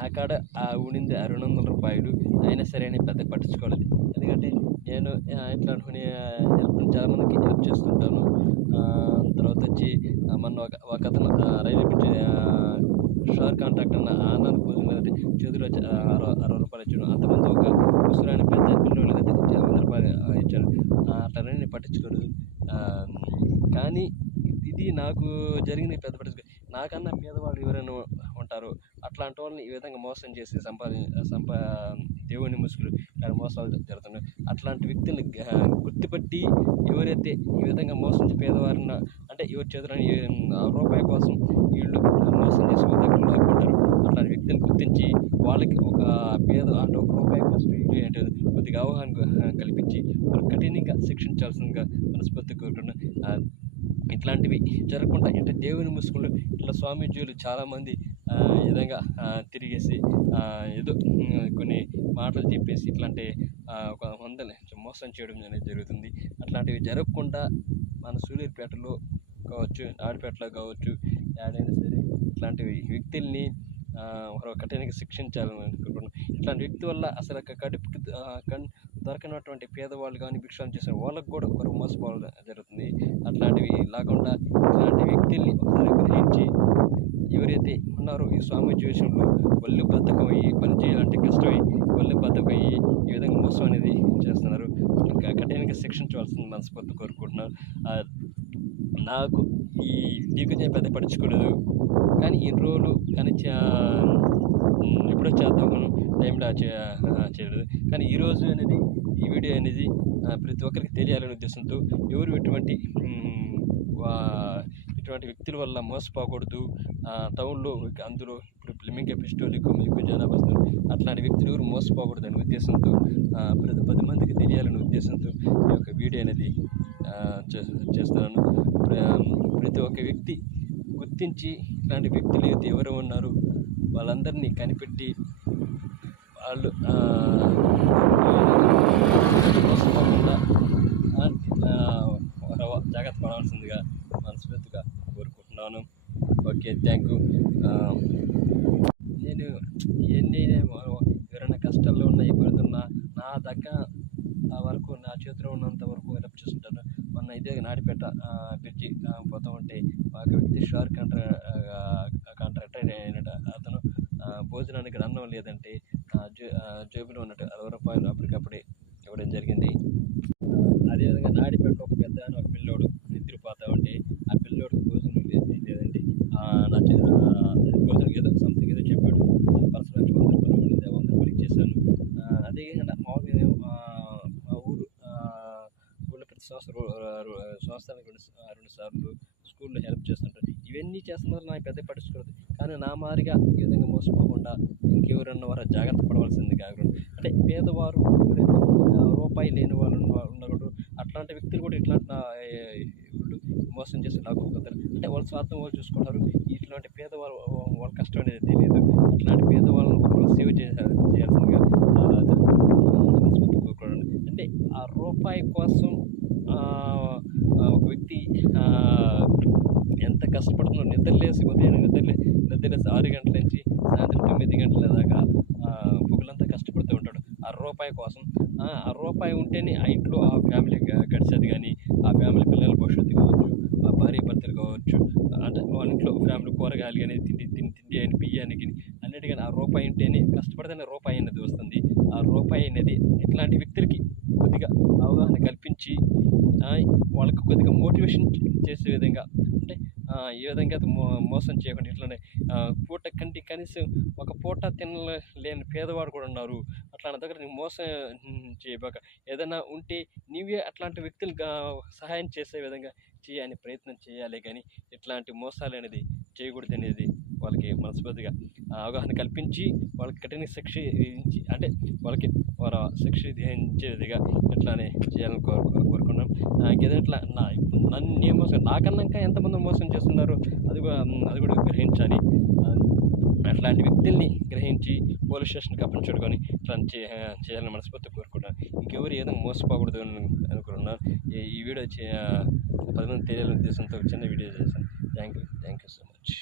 నా కాడ ఉండింది ఆ రూ. 200 అయినా సరే నేను పెద్ద పట్టించుకోలేదు. ఎందుకంటే నేను ఇట్లా అనుకుని చాలామందికి హెల్ప్ చేస్తుంటాను. తర్వాత వచ్చి మొన్న ఒకతను రైల్వే బ్రిడ్జ్ షోర్ కాంట్రాక్ట్ అన్నాను కూర్చున్నది చేతిలో రూ. 60 ఇచ్చాడు. అంతకుముందు ఒక ముసలాయన పెద్ద పిల్లోళ్ళకైతే రూ. 100 ఇచ్చాడు. అట్లనే నేను పట్టించుకోలేదు. కానీ ఇది నాకు జరిగింది పెద్ద పట్టించుకో. నాకన్నా పేదవాళ్ళు ఎవరైనా ఉంటారు, అట్లాంటి వాళ్ళని ఈ విధంగా మోసం చేసి దేవుని ముసుగులు మోసాలు జరుగుతున్నాయి. అట్లాంటి వ్యక్తుల్ని గుర్తుపట్టి ఎవరైతే ఈ విధంగా మోసం పేదవారిని అంటే ఎవరి చేతుల రూపాయి కోసం వీళ్ళు మోసం చేసి వాళ్ళ దగ్గర లాక్కుంటారు. అట్లాంటి వ్యక్తులను గుర్తించి వాళ్ళకి ఒక అంటే ఒక రూపాయి కోసం ఏంటి కొద్దిగా అవగాహన కల్పించి వాళ్ళు కఠినంగా శిక్షించాల్సిందిగా మనస్ఫూర్తిగా కోరుకుంటున్నాను. ఇట్లాంటివి జరగకుండా అంటే దేవుని ముసుగులు ఇట్లా స్వామీజీలు చాలామంది ఈ విధంగా తిరిగేసి ఏదో కొన్ని మాటలు చెప్పేసి ఇట్లాంటి ఒక వందలు మోసం చేయడం అనేది జరుగుతుంది. అట్లాంటివి జరగకుండా మన సూళ్ళూరుపేటలో కావచ్చు, ఆడిపేటలో కావచ్చు, ఏడైనా సరే ఇట్లాంటివి వ్యక్తుల్ని కఠినంగా శిక్షించాలని అనుకుంటున్నాను. ఇట్లాంటి వ్యక్తి వల్ల అసలు కడుపుకి దొరకనటువంటి పేదవాళ్ళు కానీ భిక్షాలు చేసిన వాళ్ళకు కూడా ఒకరు మోసపోవడం జరుగుతుంది. అట్లాంటివి లేకుండా ఇట్లాంటి వ్యక్తుల్ని ఒకసారి గ్రహించి ఎవరైతే ఉన్నారో ఈ స్వామీజీ విషయంలో ఒళ్ళు బద్ధకమయ్యి పని చేయాలంటే కష్టమై ఒళ్ళు బద్ధకమయ్యి ఈ విధంగా మోసం అనేది చేస్తున్నారు. ఇంకా కఠినంగా శిక్షించవలసింది మనస్ఫూర్తి కోరుకుంటున్నాను. నాకు ఈ దీనికి పెద్ద పట్టించుకోలేదు, కానీ ఇన్ని రోజులు కానీ ఎప్పుడో చేద్దామను టైంలో చేయలేదు. కానీ ఈరోజు అనేది ఈ వీడియో అనేది ప్రతి ఒక్కరికి తెలియాలనే ఉద్దేశంతో ఎవరు ఇటువంటి వ్యక్తుల వల్ల మోసపోకూడదు. టౌన్లో అందులో ఇప్పుడు ఫ్లెమింగ్ ఫెస్టివల్ ఎక్కువ జనాభా వస్తుంది. అట్లాంటి వ్యక్తులు ఎవరు మోసపోకూడదు అనే ఉద్దేశంతో 10 మందికి తెలియాలనే ఉద్దేశంతో ఈ యొక్క వీడియో అనేది చేస్తున్నాను. ప్రతి ఒక్క వ్యక్తి గుర్తించి ఇట్లాంటి వ్యక్తులు అయితే ఎవరు ఉన్నారు వాళ్ళందరినీ కనిపెట్టి వాళ్ళు మోసపోకుండా జాగ్రత్త పడవలసిందిగా మనస్ఫూర్తిగా కోరుకుంటున్నాను. Okay, thank you. నేను ఎవరైనా కష్టాల్లో ఉన్న ఇబ్బంది ఉన్నా నా దగ్గర వరకు నా చేతిలో ఉన్నంత వరకు హెల్ప్ చేస్తుంటాను. మొన్న ఇదే నాడిపేట బ్రిడ్జి పోతూ ఉంటే ఒక వ్యక్తి షోర్ కాంట్రాక్టర్ అయినట్టు అతను భోజనానికి అన్నం లేదంటే జేబులో ఉన్నట్టు రూ. 60 అప్పటికప్పుడే ఇవ్వడం జరిగింది. అదేవిధంగా నాడిపేటలో ఒక పెద్ద ఒక పిల్లోడు నిద్రపోతూ ఉంటే ఆ పిల్లోడికి భోజనం లేదండి. భోజనం ఏదో సంథింగ్ ఏదో చెప్పాడు. పర్సనల్ రూ. 100 ఇచ్చేసాను. అదే మామూలుగా మా ఊళ్ళో ప్రతి సంవత్సరానికి 2 సార్లు స్కూల్లో హెల్ప్ చేస్తుంటారు. ఇవన్నీ చేస్తున్నారు, నాకు పెద్ద పట్టించుకోలేదు. కానీ నా మారిగా ఈ విధంగా మోసపోకుండా ఇంకెవరన్నా వారు జాగ్రత్త పడవలసింది కాకుండా అంటే పేదవారు ఎవరైతే రూపాయి లేని వాళ్ళు ఉండకూడదు. అట్లాంటి వ్యక్తులు కూడా ఇట్లాంటి వీళ్ళు మోసం చేసి లాక్కోగలుగుతారు. అంటే వాళ్ళ స్వార్థం వాళ్ళు చూసుకుంటారు. ఇట్లాంటి పేదవాళ్ళు వాళ్ళ కష్టం అనేది తెలియదు. అట్లాంటి పేదవాళ్ళను ఒకరు సేవ్ చేయాల్సిందిగా కోరుకోవడం. అంటే ఆ రూపాయి కోసం ఒక వ్యక్తి ఎంత కష్టపడుతుందో నిద్రలేసి ఉదయం నిద్రలేసి 6 గంటల నుంచి సాయంత్రం 9 గంటల దాకా పొగలంతా కష్టపడుతూ ఉంటాడు ఆ రూపాయి కోసం. ఆ రూపాయి ఉంటేనే ఆ ఇంట్లో ఆ ఫ్యామిలీ గడిచేది, కానీ ఆ ఫ్యామిలీ పిల్లల భవిష్యత్తు కావచ్చు, ఆ భార్య భర్తలు కావచ్చు, అంటే వాళ్ళ ఇంట్లో ఫ్యామిలీ కూరగాయలు కానీ తిండి అని బియ్యానికి అన్నిటికీ ఆ రూపాయి ఉంటేనే కష్టపడితేనే రూపాయి అనేది వస్తుంది. ఆ రూపాయి అనేది ఇట్లాంటి వ్యక్తులకి కొద్దిగా అవగాహన కల్పించి వాళ్ళకి కొద్దిగా మోటివేషన్ చేసే విధంగా అంటే ఈ విధంగా మోసం చేయకుండా ఇట్లనే పూట కంటి కనీసం ఒక పూట తినలేని పేదవాడు కూడా ఉన్నారు. అట్లాంటి దగ్గర నీకు మోసం చేయబాక. ఏదైనా ఉంటే నీవే అట్లాంటి వ్యక్తులకు సహాయం చేసే విధంగా చేయని ప్రయత్నం చేయాలి, కానీ ఇట్లాంటి మోసాలు అనేది చేయకూడదు అనేది వాళ్ళకి మనస్ఫూర్తిగా అవగాహన కల్పించి వాళ్ళకి కఠిన శిక్ష అంటే వాళ్ళకి శిక్ష విధించేదిగా ఇట్లానే చేయాలని కోరుకున్నాం. ఏదైనా నన్ను మోసం నాకన్నాక ఎంతమంది మోసం చేస్తున్నారు అది కూడా గ్రహించాలి. అట్లాంటి వ్యక్తుల్ని గ్రహించి పోలీస్ స్టేషన్కి అప్పగించుకొని ఇట్లా చేయాలని మనస్ఫూర్తి కోరుకుంటున్నాను. ఇంకెవరు ఏదైనా మోసపోకూడదు అని అనుకుంటున్నాను. ఈ వీడియో 10 మంది తెలియాలనే ఉద్దేశంతో చిన్న వీడియో చేశాను. Thank you so much.